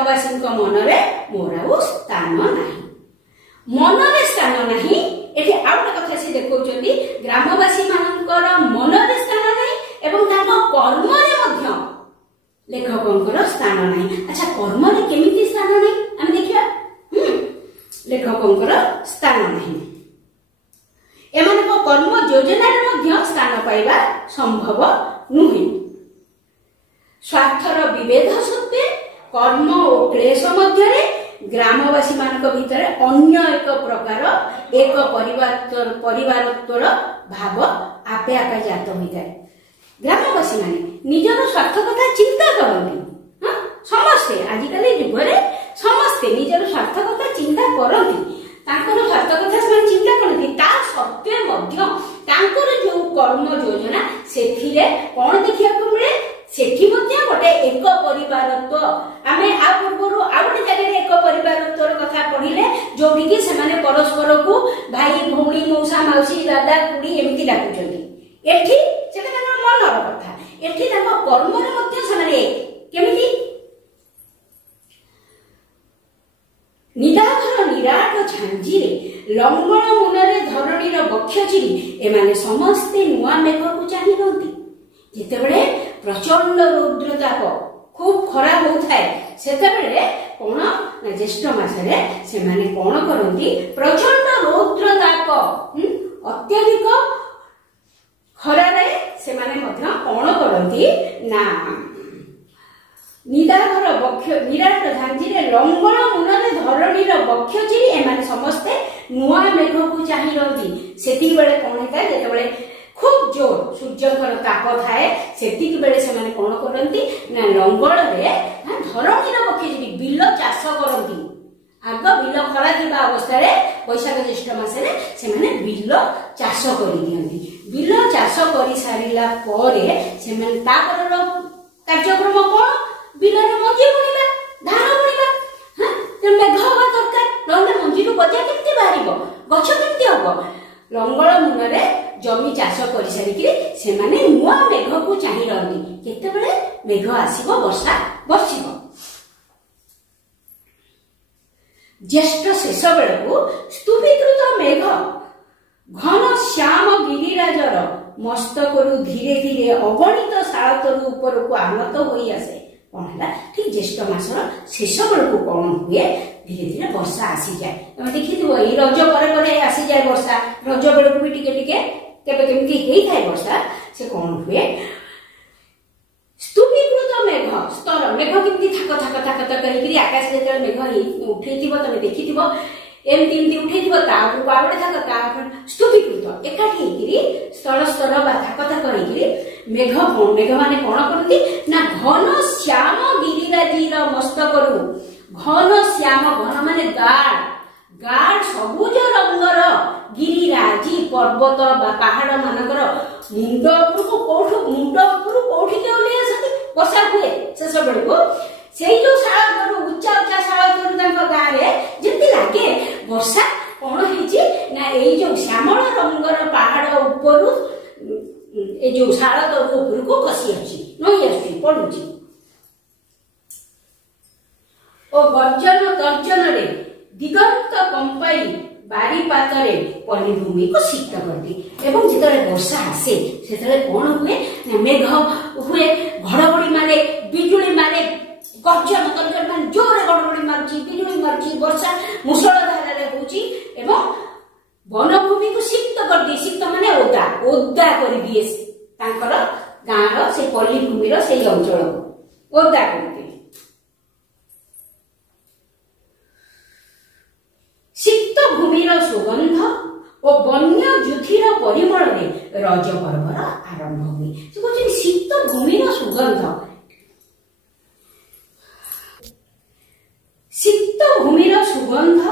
ग्रामवासी मनरे मोर आउ स्थान नाही मनरे स्थान नाही एठी आउ कथा से देखौचंदी ग्रामवासी मानकर मनरे स्थान नाही एवं ताको कर्म रे मध्य लेखकंकर स्थान नाही। अच्छा कर्म रे केमिति स्थान नाही हम देखिया लेखकंकर स्थान नाही एमानको कर्म योजना रे मध्य स्थान पाइबा संभव नुहे। स्वार्थर विभेद सत्वे कर्म और क्लेश मध्य ग्रामवासी मान भितर अन्य एक प्रकार एक परिवारत्वर भाव आपे आपे जात होता है। ग्रामवासी माने निजर स्वार्थ कथा चिंता करती समस्ते आजिकल जुगरे समस्ते निजर स्वार्थ कथा चिंता करती स्वार्थ कथा से चिंता करती ता सत्वे मध्य जो कर्म योजना से कौन देखा मिले सेठी गोटे एक परिवारत्व आम आ पूर्व आ गोटे जगह एक परिवारत्वर कथा पढ़िले जो कि परस्पर को भाई भौणी मौसा मौसी दादा खुड़ी एमती डाकुचंती एठी सेटा मनर कथा एठी कर्म केमिति निदाघर निराट झांझी लंगण मुनरे धरणीर बक्ष चिरी एमाने समस्ते नुआ मेघ को चाहि रहती जेतेबेले प्रचंड रौद्रताप खूब खरा होता है सेतेबेले कोन ज्येष्ठ मासरे से माने कोन करंती प्रचंड रौद्रताप अत्यधिक खरारे से माने मध्य कोन करंती ना निदाघर बक्ष निराट झांझी लंगण मुनरे धरणीर बक्ष चिरी एमाने समस्ते नुआ मेघ को चाहि रहती सेती बेले कोन होता है जेतेबेले खूब जोर सूर्यकर ताप थाए सेतिक बेले से माने कोन करंती ना लंगल रे धरणीर पक्षी बिल चाष करंती आग बिल खरा थिबा अवस्था रे बैशाख ज्येष्ठ मासरे से माने बिल चाष करि दियंती बिल चाष करि सारिला परे से माने तापर कार्यक्रम कोन बिल रे मंजी बुणिबा धान बुणिबा ते मेघ हवा दरकार नले मंजी रु बजा केमती बारिबो गछ केमती हबो लंगल मुनरे जमी चाष कर सारिकी से माने नुआ मेघ को चाहि रहती केतेबेले मेघ आसीबो वर्षा बरसिबो। ज्येष्ठ शेष बेलू स्तूपीकृत मेघ घन श्याम गिरिराजर मस्तकरु धीरे धीरे अगणित शालतरु ऊपर को आनत होई आसे कौन है ठीक ज्येष्ठ मासर शेष बेलू कौन हुए धीरे धीरे वर्षा आसी जाए तुम देखी ये रज पर आसी जाए वर्षा रज बेलू भी टिके टिके केबे केमती हेई थाए वर्षा से कौन हुए स्तूपीकृत मेघ स्तर मेघ केमती थाक थाक थाक थाक करी आकाश जेते मेघ उठेइथिबो तमे देखिथिबो एमती एमती उठेइथिबो ता ऊपर आबडे थाक का स्तूपीकृत एकाठी हेकरी स्तर स्तर बा थाक थाक हेकरी मेघ माने कोन करती ना घन श्याम गिरिराजीर मस्तकरु घन श्याम घन माने गाढ़ गाढ़ सबुज रंगर गिरिराजी पर्वत बा पहाड़ मानकर मुंड उपरु कोठी के ओले आसती वर्षा हुए शेष बेलू से जो शाल उच्चा उच्चा शाल गाँव में जमी लगे वर्षा कौन ना ये जो श्यामल रंगर पहाड़ उपरु ए जो शाल ऊपर को खसी नई पड़ुची और गर्जन तर्जन रे दिगंत कंपाई बारी पातरे पल्लीभूमि को शीत करती एवं जितने वर्षा आसे से कौन हुए मेघ हुए घड़घड़ी मारे बिजुली मारे गर्जन तर्जन मान जोरे घड़घड़ी मारुची बिजुली मारुची वर्षा मुसलधारे होची एवं वनभूमि को शीत कर दी शीत माने ओदा ओदा कर दिए तांकर गाँव से पल्लीभूमि से अंचल ओदा कर दिए शीत भूमिर सुगंध और वन्य जुथिर परिमल रज पर्वर आरंभ हुए शीत भूमिर सुगंध शीत भूमिर सुगंध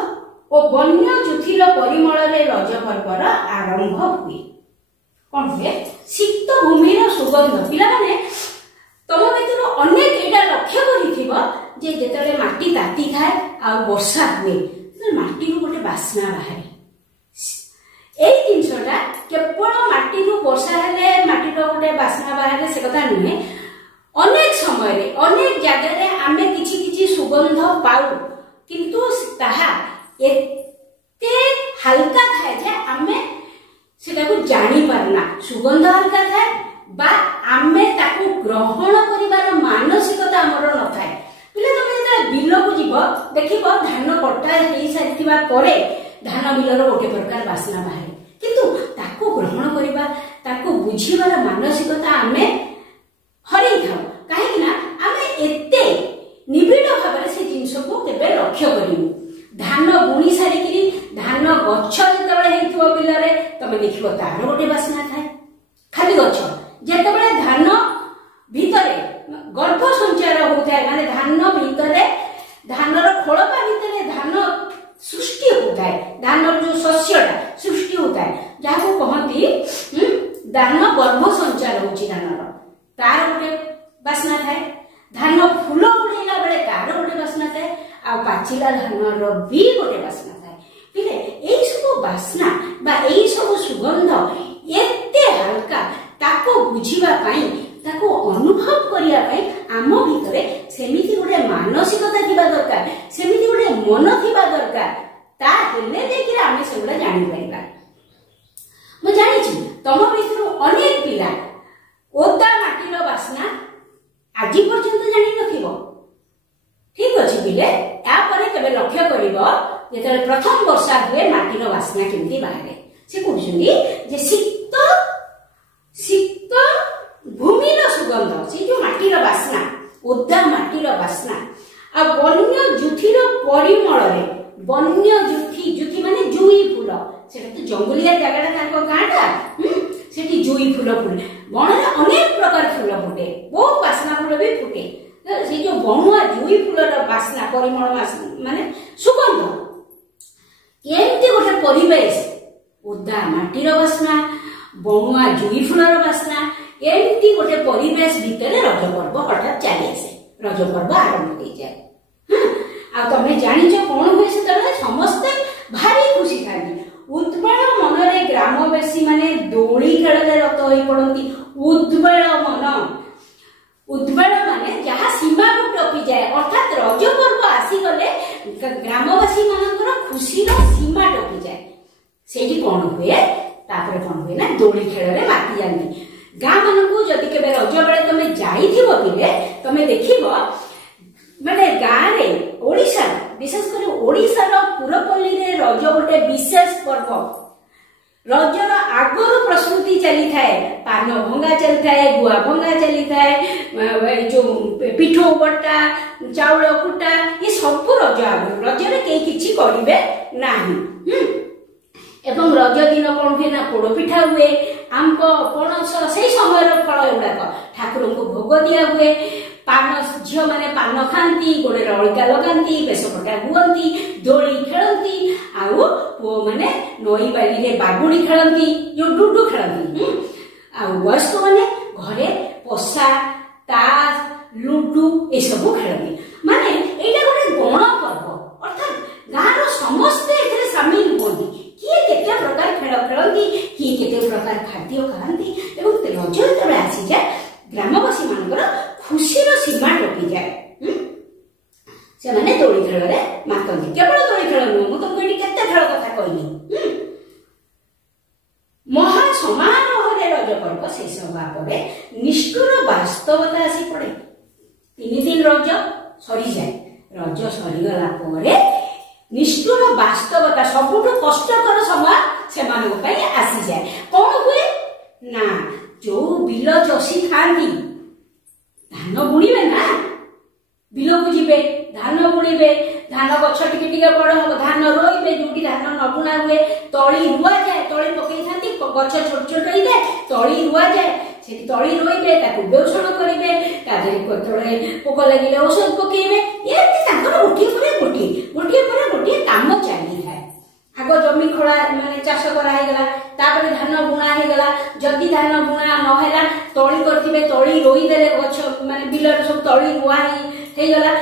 और वन्य जुथिर परिमल रज पर्वर आरंभ हुए कौन हुए शीत भूमिर सुगंध पिला माने तुम भीतर अनेक एटा लक्ष्य करिथिबो जे जेतले माटी ताती थाए आ वर्षा हुए माटी गोटे बास्ना बाहर जिनसा केवल माटी वर्षा हेले माटी गोटे बास्ना बाहर से कथा नुहे अनेक समय अनेक जगह आमे किछि किछि सुगंध एते हल्का थाए जे आमे सेटा को जानी पारना सुगंध हल्का थाए बा आमे ताकू ग्रहण करिवार मानसिकता हमर न थाए पिले तमे जे बिल को जीव देखिबो धान कटा हेई सारितिबा परे धान बिलर गोटे प्रकार बासना बाहरे किंतु ताकू ग्रहण करिबा ताकू बुझिबार मानसिकता आमे हरै थाउ काहे ना आमे एते निबिड़ भाव से जिनस को केबे लक्ष्य करिनु धान बुणी सारिकी धान गछ जेतेबेले हेइथो बिलरे तमे देखिबो तार गोटे बासना थाए खाली गछ जेतेबेले धान भितरे गर्भ संचार होता है माने धान भितरे धानर खोलपा भितरे धान सृष्टि होता है धानर जो शस्यटा सृष्टि होता है जाको कहती धान गर्भ संचार होची धानर तार गोटे बासना थाए धान फूल उड़ेला बेले तार गोटे बासना थाए आ पाचिला धानर भी गोटे बासना थाए पिले एई सब बासना बा एई सब सुगंध एते हल्का ताको बुझिबा पई ताको अनुभव करिया पई आम भितरे सेमिति गोटे मानसिकता थिबा दरकार सेमिति गोटे मन थिबा दरकार ता हेले देखिरा आमे सेगुला जानि परिबा म जानि छि तम भितरु अनेक पिला ओदा माटीर बासना आजि पर्यंत जानि नथिबो ठीक अछि बिले या परे केबे लक्ष्य करिवो जेतले प्रथम वर्षा हुए माटीर बासना केमति बाहरे से कहउछन्ती जे शीत भूमिर सुगंध से जो माटीर बासना ओदा माटीर बासना आ वन्य जुथिर परिमल रे वन्य जुथी माने जुई फूल सेटा तो जंगलिया जगड़ा ताको गांटा सेठी जुई फूल फूल वन रे अनेक प्रकार फूल फुटे बहुत बासना फूल भी फुटे से जो बणुआ जुई फूलर बासना परिमल माने सुगंध एमती गोटे परिवेश ओदा माटीर बासना बणुआ जुई फूलर बासना एमती गोटे परिवेश भितर रज पर्व हठात चली आसे रज पर्व आरंभ हो जाए आ तमे जानिछ कोन होय से तले समस्त भारी खुशी थानी उद्बेल मनरे ग्रामवासी माने दोली खेलले रत होई पड़ंती उद्बेल माने जहा सीमा को टपी जाए अर्थात रज पर्व आसी गले ग्रामवासी मानकर खुशी रो सीमा टपी जाए सेठी कोन हुए तापर कोन हुए ना दोली खेलरे माती जांती गाँ मानू जदि केबे रज बेले तमे जाइथिबो पिले तमे देखिबो माने गाँ रे ओडिसा विशेष कर ओडिसा रो पुरपल्ली रे रज गोटे विशेष पर्व रजर आगरु प्रस्तुति चली थाए पान भंगा चली थाए गुआ भंगा चली थाए जो पिठो बट्टा चाउल कुटा ये सब रज आगरु रजरे के किछि करिवे नाही एवं रज दिन कौन हुए ना पोड़ पिठा हुए आंब पणस से समय फल गुड़ाक ठाकुर को भोग दिया हुए पान झील मैंने पान खाती गोड़े अलगा लगाती बेशपटा बुअती दोली खेलती आउ पुओ मैंने नई बाली बागुड़ी खेलती जो डुडु खेलती वयस्क मैंने घरे पशा ताश लुडु ये सब खेलती माने एटा गोटे गण पर्व अर्थात गाँव समस्ते सामिल होती किए केते प्रकार खेल खेलती किए केते प्रकार खाद्य खाती एवं रज जेतबे आसी जाए ग्रामवासी मानकर खुशीर सीमा टपी जाए से माने दोली खेल रे मातंती केवल दोली खेल नु मु तुमको एटी केते खेल कथा कहली महा समारोह रे रज पर्व शेष होगा परे निष्ठुर वास्तवता आसी पड़े 3 दिन रज सरी जाए रज सरी गला परे निष्ठुर वास्तवता सबुठु कष्टकर समय से आसी जाए कौन हुए ना जो बिल चषी खाती धान बुणीबे ना बिल को जीवे धान बुणीबे धान गछ टिके टिके बड़ हम धान रोइबे जोटी धान न बुणा हुए तली रुआ जाए तली पकई थाती गछ छोट छोट होई जाए तली रुआ जाए से तली रोइबे ताकू बेउषण करिवे तादे कोतळे पोक लागिले औषध पकेइबे एति ताकर गोटिए पर गोटिए काम चली थाए आग जमी खड़ा माने चाष करा हे गला तापर धान बुणा हे गला जदी धान बुणा न हैला तळी करथिबे तळी रोई देले गछ माने बिलर सब तळी रुआ हे गला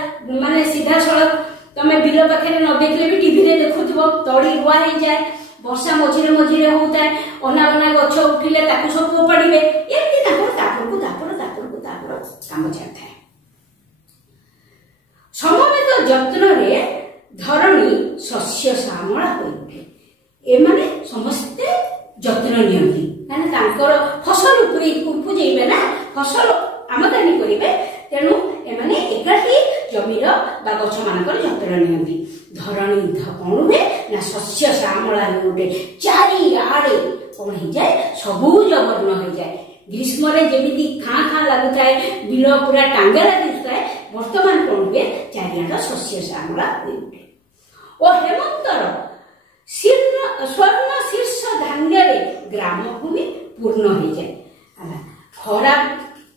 माने सीधा सड़क तमे बिल पाखे न देखले भी टीवी रे देखुथिबो तळी रुआ हे जाए वर्षा मझिरे मझिरे होता है अना अना गछ उठिले ताकू सब उपाड़िबे एति तापर काम चलता है समवेत जत्न रे धरणी ଶସ୍ୟ ଶ୍ୟାମଳା ହୋଇଉଠେ। ଏମାନେ ସମସ୍ତେ ଯତ୍ନ ନିଅନ୍ତି, କାରଣ ତାଙ୍କର ଫସଲ ଉପଜେଇବେ ନା, ଫସଲ ଆମଦାନୀ କରିବେ, ତେଣୁ ଏମାନେ ଏକାଠି ଜମିର ବା ଗଛ ମାନଙ୍କର ଯତ୍ନ ନିଅନ୍ତି। ଧରଣୀ କଣ ହୁଏ ନା ଶସ୍ୟ ଶ୍ୟାମଳା ହୋଇଉଠେ, ଚାରିଆଡେ କଣ ହେଇଯାଏ ସବୁଜ ବର୍ଣ୍ଣ ହେଇଯାଏ। ଗ୍ରୀଷ୍ମରେ ଯେମିତି ଖାଁ ଖାଁ ଲାଗୁଥାଏ, ବିଲ ପୁରା ଟାଙ୍ଗେରା ଦିଶୁଥାଏ, ବର୍ତ୍ତମାନ କଣ ହୁଏ ଚାରିଆଡ ଶସ୍ୟ ଶ୍ୟାମଳା ହୋଇଉଠେ। ଓ ହେମନ୍ତର ସ୍ୱର୍ଣ୍ଣ ଶୀର୍ଷ ଧାନ୍ୟରେ ଗ୍ରାମ ଭୂମି ପୂର୍ଣ୍ଣ ହେଇଯାଏ। ଖରା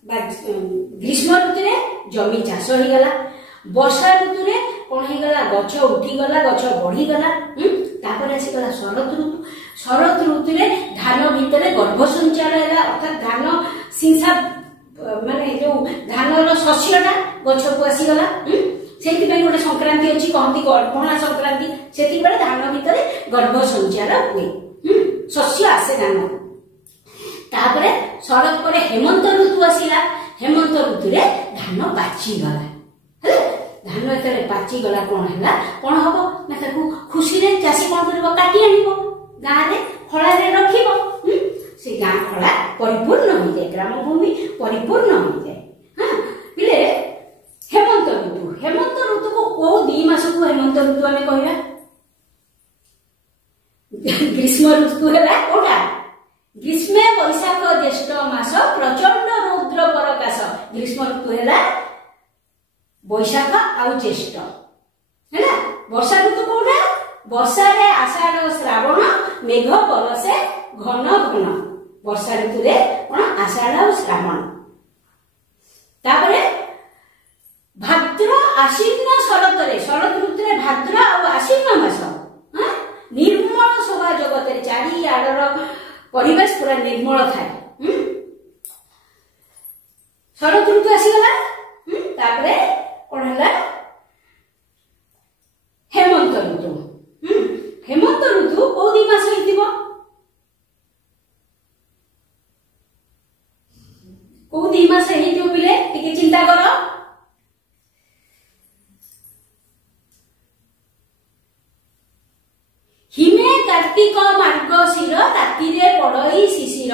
ବା ଗ୍ରୀଷ୍ମ ଋତୁରେ ଜମି ଚାଷ ହେଇଗଲା, ବର୍ଷା ଋତୁରେ କଣ ହେଇଗଲା ଗଛ ଉଠିଗଲା, ଗଛ ବଢିଗଲା। ତାପରେ ଆସିଗଲା ଶରତ ଋତୁ। ଶରତ ଋତୁରେ ଧାନ ଭିତରେ ଗର୍ଭ ସଞ୍ଚାର ହେଲା, ଅର୍ଥାତ୍ ଧାନ ସିଂସା ମାନେ ଯୋଉ ଧାନର ଶସ୍ୟଟା ଗଛକୁ ଆସିଗଲା। ସେଇଥିପାଇଁ ଗୋଟେ ସଂକ୍ରାନ୍ତି ଅଛି, କହନ୍ତି ପଣା ସଂକ୍ରାନ୍ତି। ସେତିକିବେଳେ ଧାନ ଭିତରେ ଗର୍ଭ ସଞ୍ଚାର ହୁଏ, ଶସ୍ୟ ଆସେ ଧାନ। ତାପରେ ଶରତ ପରେ ହେମନ୍ତ ଋତୁ ଆସିଲା। ହେମନ୍ତ ଋତୁରେ ଧାନ ପାଚିଗଲା। ହେଲା, ଧାନ ଯେତେବେଳେ ପାଚିଗଲା କଣ ହେଲା, କଣ ହବ ନା ତାକୁ ଖୁସିରେ ଚାଷୀ କଣ କରିବ, କାଟି ଆଣିବ, ଗାଁରେ ଖଳାରେ ରଖିବ। ସେ ଗାଁ ଖଳା ପରିପୂର୍ଣ୍ଣ ହୋଇଯାଏ, ଗ୍ରାମ ଭୂମି ପରିପୂର୍ଣ୍ଣ ହୋଇଯାଏ। ପିଲେ ହେମନ୍ତ ଋତୁ, ହେମନ୍ତ ଋତୁକୁ କୋଉ 2 ମାସକୁ ହେମନ୍ତ ଋତୁ ଆମେ କହିବା? ଗ୍ରୀଷ୍ମ ଋତୁ ହେଲା କୋଉଟା? ଗ୍ରୀଷ୍ମେ ବୈଶାଖ ଜ୍ୟେଷ୍ଠ ମାସ ପ୍ରଚଣ୍ଡ ରୌଦ୍ର ପରକାଶ। ଗ୍ରୀଷ୍ମ ଋତୁ ହେଲା ବୈଶାଖ ଆଉ ଜ୍ୟେଷ୍ଠ। ହେଲା, ବର୍ଷା ଋତୁ କୋଉଟା? ବର୍ଷାରେ ଆଷାଢ ଶ୍ରାବଣ ମେଘ ବରସେ ଘନ ଘନ। ବର୍ଷା ଋତୁରେ କଣ ଆଷାଢ ଆଉ ଶ୍ରାବଣ। ତାପରେ ଭାଦ୍ର ଆଶ୍ୱିନ ଶରତରେ, ଶରତ ଋତୁରେ ଭାଦ୍ର ଆଉ ଆଶ୍ୱିନ ମାସ ନିର୍ମଳ ଶୋଭା ଜଗତରେ, ଚାରିଆଡର ପରିବେଶ ପୁରା ନିର୍ମଳ ଥାଏ। ଶରତ ଋତୁ ଆସିଗଲା। ତାପରେ କଣ ହେଲା ହେମନ୍ତ ଋତୁ। ହେମନ୍ତ ଋତୁ କୋଉ 2 ମାସ ହେଇଥିବ? କୋଉ 2 ମାସ ହେଇଥିବ ପିଲେ ଟିକେ ଚିନ୍ତା କର। ହିମେ କାର୍ତ୍ତିକ ମାର୍ଗଶିର ରାତିରେ ପଡଇ ଶିଶିର।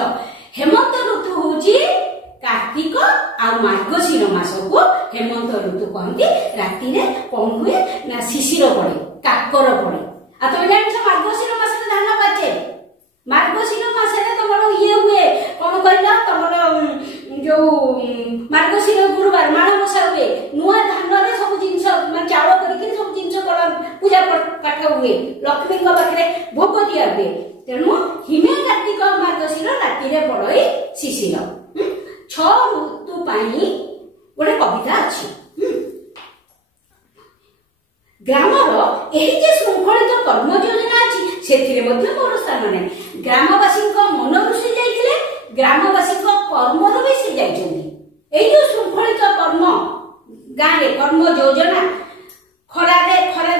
ହେମନ୍ତ ଋତୁ ହଉଛି କାର୍ତ୍ତିକ ଆଉ ମାର୍ଗଶିର ମାସକୁ ହେମନ୍ତ ଋତୁ କହନ୍ତି। ରାତିରେ କଣ ହୁଏ ନା ଶିଶିର ପଡେ, କାକର ପଡେ। ଆଉ ତମେ ଜାଣିଛ ମାର୍ଗଶିର ମାସରେ ଧାନ ପାଚେ। ମାର୍ଗଶିର ମାସରେ ତମର ହୁଏ କଣ କହିଲ, ତମର ଯୋଉ ମାର୍ଗଶିର ଗୁରୁବାର ମାଣବସା ହୁଏ। ନୂଆ ଧାନରେ ସବୁ ଜିନିଷ ମାନେ ଚାଉଳ କରିକି ସବୁ ଜିନିଷ ପୂଜା ପାଠ ହୁଏ, ଲକ୍ଷ୍ମୀଙ୍କ ପାଖରେ ଭୋଗ ଦିଆ ହୁଏ। ତେଣୁ ହିମେ କାର୍ତ୍ତିକ ମାର୍ଗଶିର ରାତିରେ ପଡଇ ଶିଶିର। 6 ଋତୁ ପାଇଁ ଗୋଟେ କବିତା ଅଛି। ଗ୍ରାମର ଏହି ଯେ ଶୃଙ୍ଖଳିତ କର୍ମ ଯୋଜନା ଅଛି, ସେଥିରେ ମଧ୍ୟ ମୋର ସ୍ଥାନ ନାହିଁ। ଗ୍ରାମବାସୀଙ୍କ ମନ ରୁଷି ଯାଇଥିଲେ, ଗ୍ରାମବାସୀଙ୍କ କର୍ମରୁ ବି ସେ ଯାଇଛନ୍ତି। ଏଇ ଯୋଉ ଶୃଙ୍ଖଳିତ କର୍ମ, ଗାଁରେ କର୍ମ ଯୋଜନା, ଖରା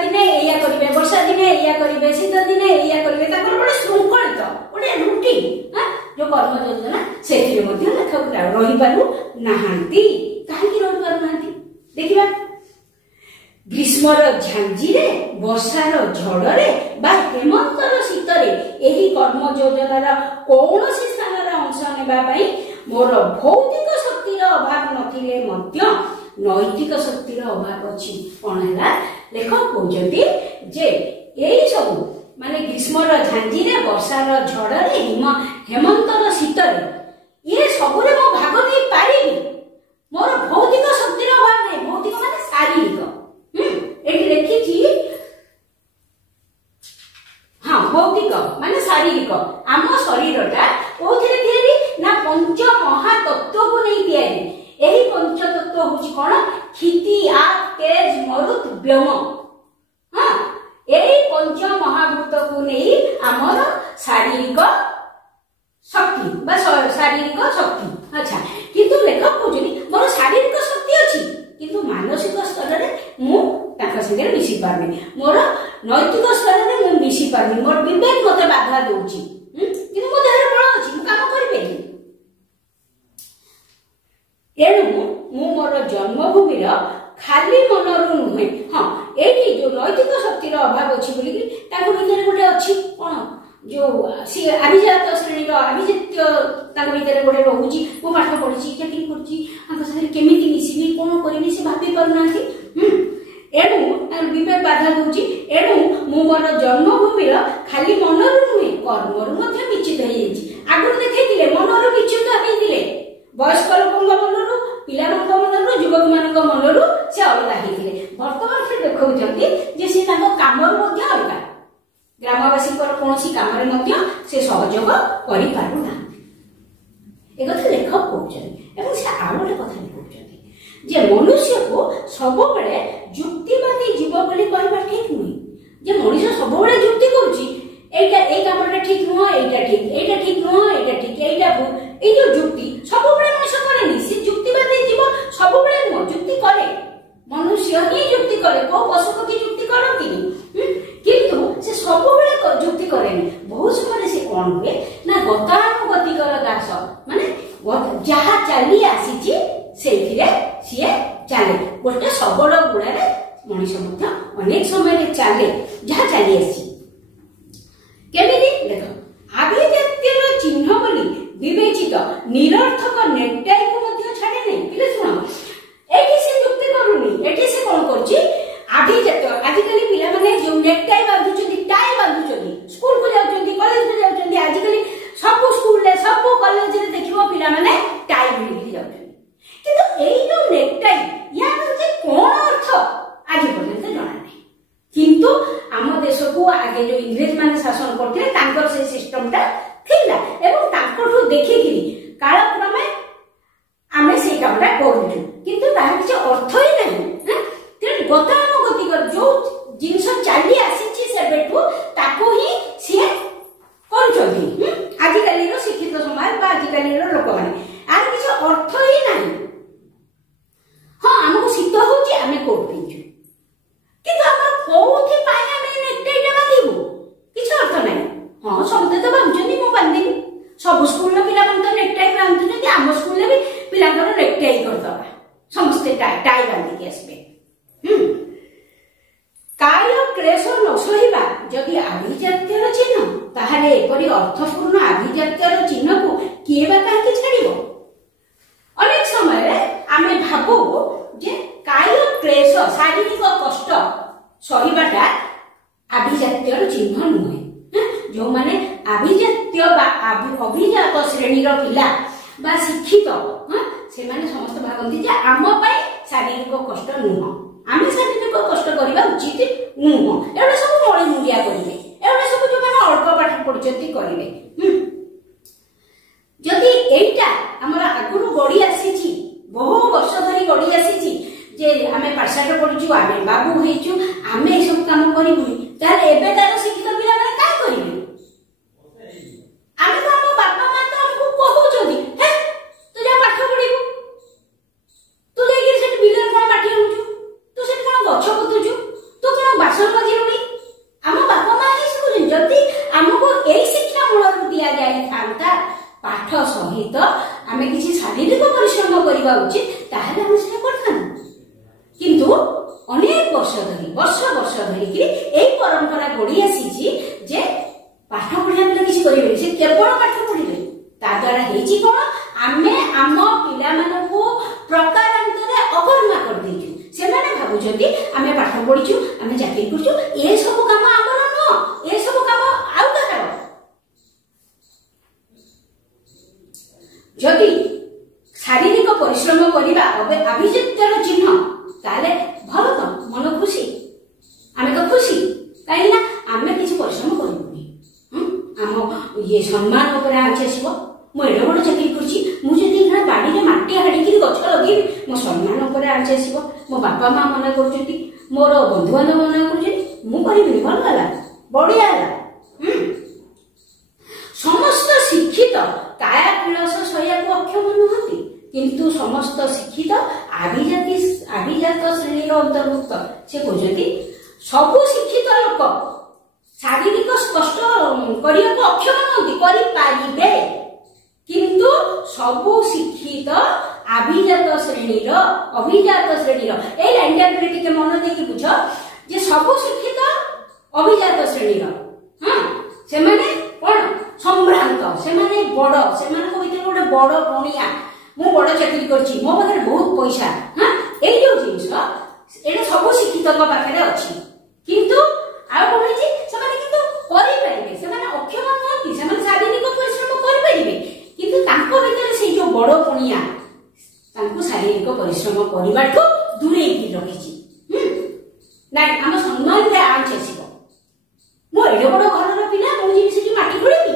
ଦିନେ ଏଇଆ କରିବେ, ବର୍ଷା ଦିନେ ଏଇଆ କରିବେ, ଶୀତ ଦିନେ ଏଇଆ କରିବେ, ତାଙ୍କର ଗୋଟେ ଶୃଙ୍ଖଳିତ ଗୋଟେ ରୁଟିନ ଯୋଉ କର୍ମ ଯୋଜନା, ସେଥିରେ ମଧ୍ୟ ଲେଖକ ରହିପାରୁ ନାହାନ୍ତି। କାହିଁକି ରହିପାରୁନାହାନ୍ତି ଦେଖିବା। ଗ୍ରୀଷ୍ମର ଝାଞ୍ଜିରେ, ବର୍ଷାର ଝଡ଼ରେ ବା ହେମନ୍ତର ଶୀତରେ ଏହି କର୍ମ ଯୋଜନାର କୌଣସି ସ୍ଥାନରେ ଅଂଶ ନେବା ପାଇଁ ମୋର ଭୌତିକ ଶକ୍ତିର ଅଭାବ ନଥିଲେ ମଧ୍ୟ ନୈତିକ ଶକ୍ତିର ଅଭାବ ଅଛି। କଣ ହେଲା, ଲେଖକ କହୁଛନ୍ତି ଯେ ଏଇ ସବୁ ମାନେ ଗ୍ରୀଷ୍ମର ଝାଞ୍ଜିରେ, ବର୍ଷାର ଝଡ଼ରେ, ହେମନ୍ତର ଶୀତରେ, ଇଏ ସବୁରେ ମୁଁ ଭାଗ ନେଇ ପାରିବି। ମୋର ଭୌତିକ ଶକ୍ତିର ଅଭାବ ନାହିଁ। ଭୌତିକ ମାନେ ଶାରୀରିକ। ଏଠି ଲେଖିଛି, ହଁ ଭୌତିକ ମାନେ ଶାରୀରିକ। ଆମ ଶରୀରଟା କୋଉଥିରେ ତିଆରି ନା ପଞ୍ଚ ମହାତତ୍ତ୍ୱକୁ ନେଇ ତିଆରି। ଏହି ପଞ୍ଚତତ୍ତ୍ୱ ହଉଛି କଣ? କ୍ଷିତି, ଆପ୍, ତେଜ, ମରୁତ, ବ୍ୟୋମ। ଏଇ ପଞ୍ଚ ମହାଭୂତକୁ ନେଇ ଆମର ଶାରୀରିକ ଶକ୍ତି ବା ଶାରୀରିକ ଶକ୍ତି। ଆଚ୍ଛା, କିନ୍ତୁ ଲେଖକ କହୁଛନ୍ତି ମୋର ଶାରୀରିକ ଶକ୍ତି ଅଛି, କିନ୍ତୁ ମାନସିକ ସ୍ତରରେ ମୁଁ ତାଙ୍କ ସାଙ୍ଗରେ ମିଶି ପାରୁନି। ମୋର ନୈତିକ ସ୍ତରରେ ମୁଁ ମିଶି ପାରୁନି। ମୋର ବିବେକ ମତେ ବାଧା ଦଉଛି, କିନ୍ତୁ ମୋ ଦେହରେ ବଳ ଅଛି, ମୁଁ କାମ କରିପାରିବି। ଏଣୁ ମୁଁ ମୋର ଜନ୍ମଭୂମିର ଖାଲି ମନରୁ ନୁହେଁ, ହଁ एठी जो नैतिक शक्तिर अभाव अछि बोली ताको भीतर गोटे अछि कोन जो सी अभिजात श्रेणी अभिजात्य ताको भीतर गोटे रहउची मो पाठ पढिची चाकरी करची आंक साथे केमिति मिसिबी कोन करबी से भाबी परनाथि एणु विवेक बाधा दूची एणु मु मोर जन्मभूमि खाली मनरु नुहे कर्मरु मध्य विचित हो जाइछि आगु देखैतिले मनरु विचित होइतिले वयस्क लोकଙ୍କ मनरु पिलाମାନଙ୍କ मनरु युवकମାନଙ୍କ मनरु से अलगा होइतिले वर्तमान से देखौचंती जे से ताको कामरु मध्य अलगा ग्रामवासी पर कोनसी कामरे मध्य से सहयोग करि पारु ना एकथा लेखक कहउछन एवं से आलोटे कथा कहउछन जे मनुष्य को सब बेले युक्तिवादी जीव बोली कहबा ठीक नुई जे मनुष्य सब बेले युक्ति करूची एटा ए कामटा ठीक नुह एटा ठीक नुह एटा ठीक एटा भूल ए जो युक्ति सब बेले मनुष्य करेनी से युक्तिवादी जीव सब बेले नुह युक्ति करे मनुष्य ही युक्ति करे को पशु पक्षी युक्ति करती किंतु से सब बेले युक्ति करेनी बहुत समय से कोन हुए ना गतानुगतिकर दास माने जहा चली आसीची सेथिरे सिए चले गोटे सबड़ गुड़े मनीष अनेक समय चले जहाँ चली आसी केमिति देख आभिजात्यर चिन्ह बोली विवेचित निरर्थक नेकटाई को मध्य छाड़े नहीं पिले सुन एठी से युक्ति करूनी एठी से कोन करछि आभिजात्य आजिकली पिला माने जो नेकटाई बांधुचंदी टाई बांधुचंदी स्कूल को जाउचंदी कॉलेज को जाउचंदी आजिकली सब स्कूल ले सब कॉलेज रे देखिबो पिला माने टाई भिड़ी जाउचंदी किंतु एई जो नेकटाई यार जे कोन अर्थ आज पर्यंत जाना नहीं किंतु आम देश को आगे जो इंग्रेज माने शासन करते तांकर से सिस्टम ता थिला एवं तांकठु देखिकि कालक्रमे आमे से कामटा करजु किंतु तार किछ अर्थ ही नहीं तेन गतानुगति कर जो जिंस चाली आसीची से बेठु ताको ही से करजोदी आजिकली रो शिक्षित समाज बा आजिकली रो लोक माने आर किछ अर्थ ही नहीं हाँ हमको शीत होची आमे कोट पिंचु किंतु हमर कोथि पाए आमे नेकटाइटा बांधिबु किछ अर्थ नाही हाँ समते तो बांधुचंदी मो बांधिबी सब स्कूल लो पिला मन तो नेकटाइ बांधुचंदी आम स्कूल ले भी पिला कर नेकटाइ कर दबा समस्त टाई बांधि के आसबे काय क्लेश न सहिबा जदि आभिजात्यर चिन्ह ताहाले एपरि अर्थपूर्ण आभिजात्यर चिन्ह को किए बा काहे छाड़िबो अनेक समय आमे भाबो जे काय क्लेश शारीरिक कष्ट सहिबाटा आभिजात्यर चिन्ह नुहे जो माने आभिजात्य बा अभिजात श्रेणी रो पिला बा शिक्षित से माने समस्त भागंती जे आम पई शारीरिक कष्ट नुह आमे शारीरिक कष्ट करिबा उचित नुह एडा सब मळी मुंडिया करिवे एडा सब जो माने अल्प पाठ पढिचंती करिवे जदि एटा हमरा आगुरु गडी आसीची बहु वर्ष धरि गडी आसीची जे आमे पाठशाठ पढिचु आमे बाबू हेचु आमे सब काम करिबु तार एबे तार शिक्षित पिला माने का करिवे आमे तो हम बापा मा तो हमकु कहू जदी हे तू जा पाठ पढिबु तू जाई से बिले कोन पाठी होचु तू से कोन गछ बुतुचु तू कोन बासन बजिरुनी हम बापा मा ही सब जदी हमकु एई शिक्षा मूलरु दिया जाई थांता पाठ सहित आमे किछि शारीरिक परिश्रम करिबा उचित ताहाले हम से करथान किंतु अनेक वर्ष धरि कि एई परंपरा गडी आसीची जे पाठ पढिया पिला किछि करिवे से केवल पाठ पढिले ता द्वारा हेची कोन आमे आम पिला मानको प्रकारांतरे अकर्मा कर देजु से माने भाबु जदी आमे पाठ पढिचु आमे चाकरी करचु ए सब काम हमर न ए सब काम आउ काकर जदि शारीरिक परिश्रम करिबा अभिजात्यर चिन्ह ताले भल तो मन खुशी आमे तो खुशी काहे ना आमे किछि परिश्रम करिबुनी आम ये सम्मान ऊपर आछिबो मो एडो बड़ चाकरी करछि मु जदि इना बाडी रे माटी हाडी गछ लगी मो सम्मान ऊपर आछिबो मो बापा मां मना करछथि मोर बंधु बांधव मना करछथि मु करिबि भल गला बढ़िया गला समस्त शिक्षित काया क्लेश सह्या को अक्षम नुहति किंतु समस्त शिक्षित आभिजात श्रेणी अंतर्भुक्त से कहते सब शिक्षित लोक शारीरिक कष्ट करिया को अक्षम नहति करि पारिबे किंतु सब शिक्षित अभिजात श्रेणी ए लाइन टा टिके मन देकी बुझ जे सब शिक्षित अभिजात श्रेणी हाँ से माने कौन संभ्रांत से माने बड़ से माने भीतर गोटे बड़ पणिया मु बड़ चाकरी करछि मो पाखे बहुत पैसा हाँ एई जो जिंस एटा सब शिक्षित पाखे अच्छी किंतु आ कोन होइछि से माने किंतु करि परिबे से माने अक्षम नहति से माने शारीरिक परिश्रम करि परिबे किंतु तांको भीतर से जो बड़ पणिया तांको शारीरिक परिश्रम करबाठो दूरे की रखिछि नाइ हम सम्मान रे आंच आसीबो मो एडे बड़ घरर पिला मु जिनि से माटी खोलिबी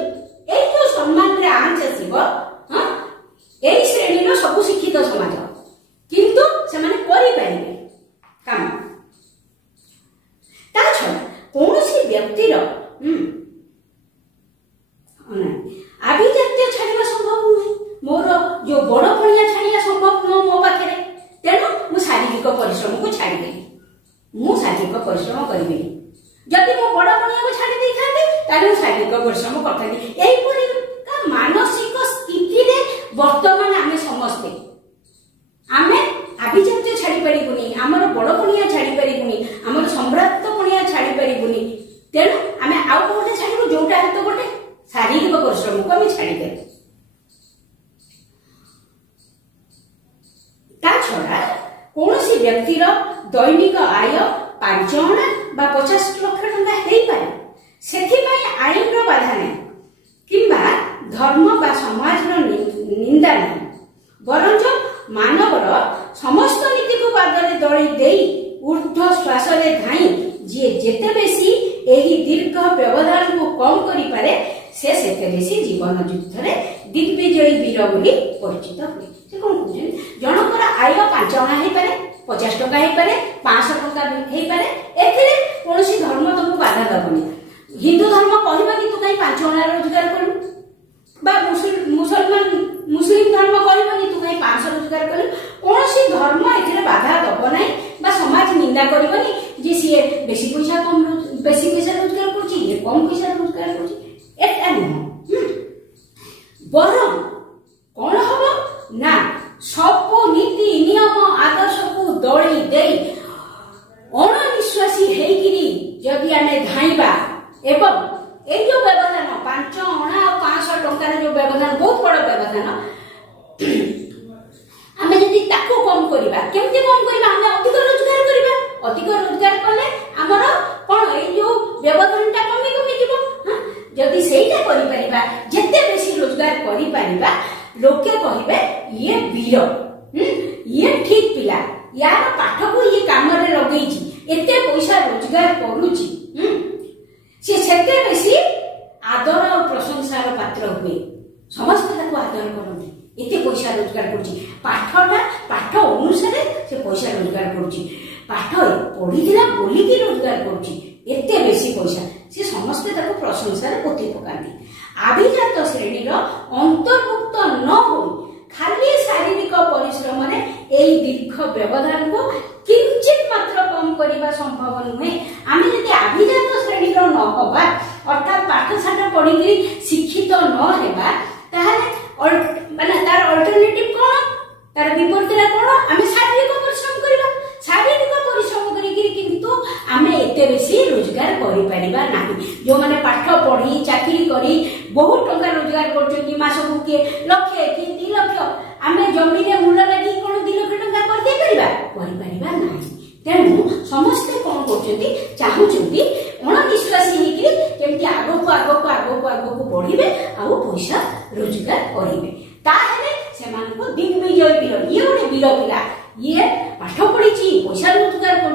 एई जो सम्मान रे आंच आसीबो हां एई श्रेणी रो सब शिक्षित समाज किंतु से माने करि परिबे काम ता छडा कोनोसी व्यक्तिर आभिजात्य छाड़िबा संभव नहीं मोर जो बड़ पणिया छाड़िया संभव न मो पाखरे तेणु मु शारीरिक परिश्रम को छाड़ी देली मु शारीरिक परिश्रम करिबे जदि मो बड़ पणिया को छाड़ी देई थाते ताले शारीरिक परिश्रम करथानी एई परि का मानसिक स्थिति रे वर्तमान आमे समस्ते आमे आभिजात्य छाड़ी परिबुनी हमर बड़ पणिया छाड़ी परिबुनी हमर सम्राट पणिया छाड़ी परिबुनी तेणु आमे आउ कोटे छाड़िबो जोटा हेतु कोटे शारीरिक परिश्रम को आमे छाड़ी दे ता छडा कोनोसी व्यक्तिर दैनिक आय 5 अणा बा 50 लाख टंका हेई पारे सेथि पई आईन रो बाधा नै किंबा धर्म बा समाज रो निंदा नै बरंच मानवर समस्त नीति को पादरे दळी देई ऊर्ध्व श्वास रे धाई जे जेते बेसी एही दीर्घ व्यवधान को कम करि पारे से सेते बेसी जीवन युद्ध रे दिग्विजयी वीर बोली परिचित हुए से कोन कहउछन जनकर आय 5 अणा हेई पारे 50 टका हेई पारे 500 टका हेई पारे एथिरे कोनोसी धर्म तुमको बाधा दबनी हिंदू धर्म कहबा कि तू काई 5 अणा रोजगार करू बा मुस्लिम धर्म कहबा कि तू काई 500 रोजगार करू कोनोसी धर्म एथिरे बाधा दब नै बा समाज निंदा करबनी जे सिए बेसी पैसा रोजगार करछि ये कम पैसा रोजगार करछि एटा न बरं कोन हबो ना सब नीति नियम आदर्श को दौड़ी दे अणविश्वासी हेकिरी जदि आमे धाइबा एवं ए जो व्यवधान 5 अणा और 500 टंका जो व्यवधान बहुत बड़ व्यवधान आमे जदि ताको कम करिबा केमति कम करिबा आमे अधिक रोजगार कले हमर कोन ए जो व्यवधानटा कमी जीवो जदि सेटा करि परिबा जत्ते बेसी रोजगार करि परिबा लोके कहिबे ये वीर ये ठीक पिला यार पाठ को ये काम रे लगेछि एते पैसा रोजगार करूछि से सेते बेसी आदर और प्रशंसार पात्र हुए समस्त ताको आदर करନ୍ତି एते पैसा रोजगार करूछि पाठ अनुसार से पैसा रोजगार करूछि पाठ पढिदिला बोली की रोजगार करूछि एते बेसी पैसा से समस्त ताको प्रशंसार पोथी पकाନ୍ତି आभिजात श्रेणी रो अंतर्भुक्त न हो खाली शारीरिक परिश्रम रे एई दीर्घ व्यवधान को किंचित मात्र कम करिबा संभव नुहे आमे जति आभिजात श्रेणी रो न होबा अर्थात पाठ साठ पढिकरी शिक्षित न हेबा ताहाले माने तार अल्टरनेटिव कोन तार विपरीत कोन आमे शारीरिक परिश्रम करिबा शारीरिक परिश्रम करिकरी किंतु आमे एते बेसी रोजगार करि परिबा नाही जो माने पाठ पढी चाकरी करी बहुत टंका रोजगार करछो कि मासकु के लाख कि 2 लाख आमे जमी रे मूल्य लागि कोन 2 लाख टंका कर दे परिबा नाही तेनु समस्त कोन करछथि चाहुछथि अणविश्वासी हेकि केमति आगो बढ़िबे आ पैसा रोजगार करिवे ताहेले सेमानको दिग्विजय वीर ये गोटे वीर पिला ये पाठ पढ़ी पैसा रोजगार कर